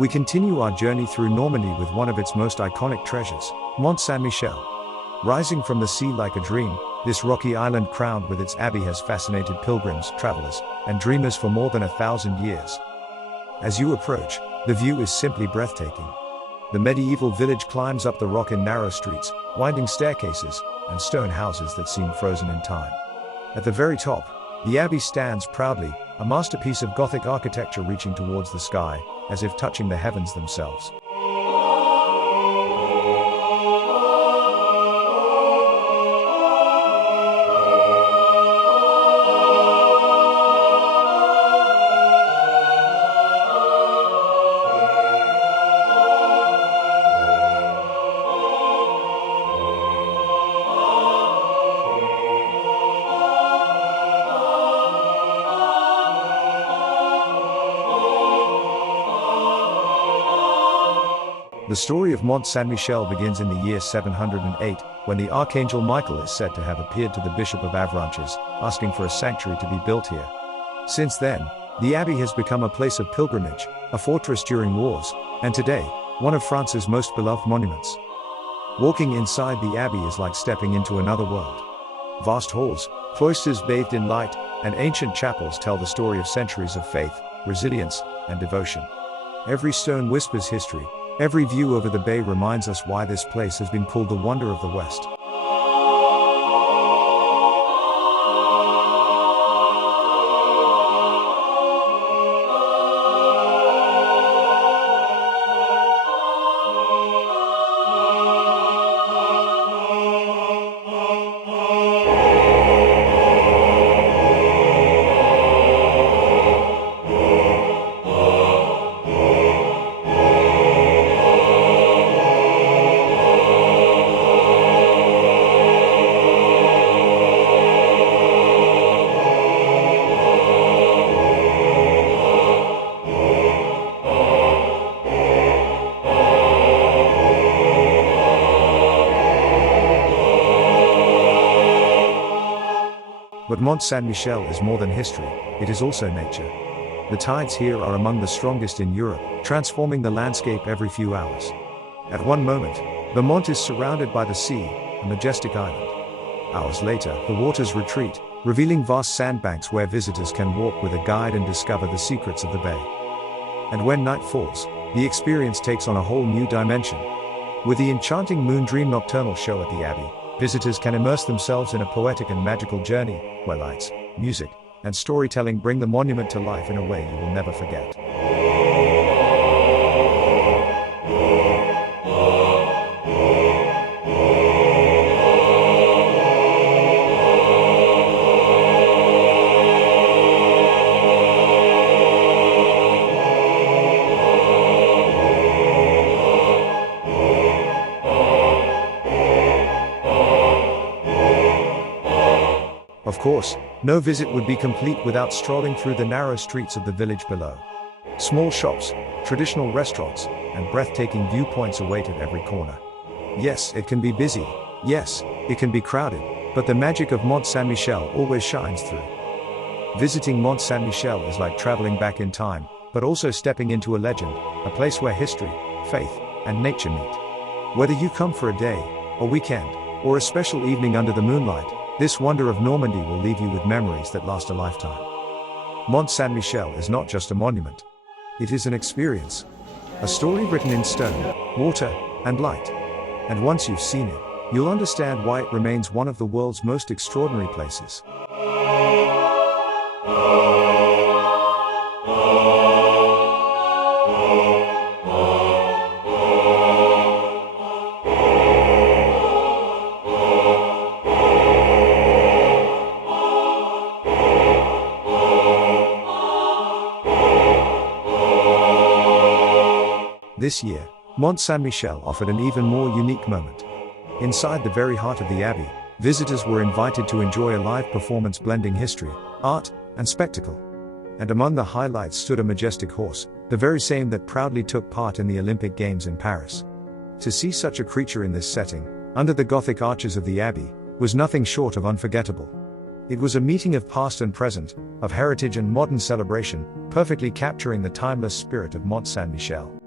We continue our journey through Normandy with one of its most iconic treasures, Mont-Saint-Michel. Rising from the sea like a dream, this rocky island crowned with its abbey has fascinated pilgrims, travelers, and dreamers for more than 1,000 years. As you approach, the view is simply breathtaking. The medieval village climbs up the rock in narrow streets, winding staircases, and stone houses that seem frozen in time. At the very top, the abbey stands proudly, a masterpiece of Gothic architecture reaching towards the sky, as if touching the heavens themselves. The story of Mont-Saint-Michel begins in the year 708, when the Archangel Michael is said to have appeared to the Bishop of Avranches, asking for a sanctuary to be built here. Since then, the abbey has become a place of pilgrimage, a fortress during wars, and today, one of France's most beloved monuments. Walking inside the abbey is like stepping into another world. Vast halls, cloisters bathed in light, and ancient chapels tell the story of centuries of faith, resilience, and devotion. Every stone whispers history. Every view over the bay reminds us why this place has been called the Wonder of the West. But Mont-Saint-Michel is more than history, it is also nature. The tides here are among the strongest in Europe, transforming the landscape every few hours. At one moment, the Mont is surrounded by the sea, a majestic island. Hours later, the waters retreat, revealing vast sandbanks where visitors can walk with a guide and discover the secrets of the bay. And when night falls, the experience takes on a whole new dimension. With the enchanting Moondream Nocturnal show at the Abbey, visitors can immerse themselves in a poetic and magical journey, where lights, music, and storytelling bring the monument to life in a way you will never forget. Of course, no visit would be complete without strolling through the narrow streets of the village below. Small shops, traditional restaurants, and breathtaking viewpoints await at every corner. Yes, it can be busy. Yes, it can be crowded, but the magic of Mont-Saint-Michel always shines through. Visiting Mont-Saint-Michel is like traveling back in time, but also stepping into a legend, a place where history, faith, and nature meet. Whether you come for a day, a weekend, or a special evening under the moonlight, this wonder of Normandy will leave you with memories that last a lifetime. Mont-Saint-Michel is not just a monument. It is an experience. A story written in stone, water, and light. And once you've seen it, you'll understand why it remains one of the world's most extraordinary places. This year, Mont-Saint-Michel offered an even more unique moment. Inside the very heart of the Abbey, visitors were invited to enjoy a live performance blending history, art, and spectacle. And among the highlights stood a majestic horse, the very same that proudly took part in the Olympic Games in Paris. To see such a creature in this setting, under the Gothic arches of the Abbey, was nothing short of unforgettable. It was a meeting of past and present, of heritage and modern celebration, perfectly capturing the timeless spirit of Mont-Saint-Michel.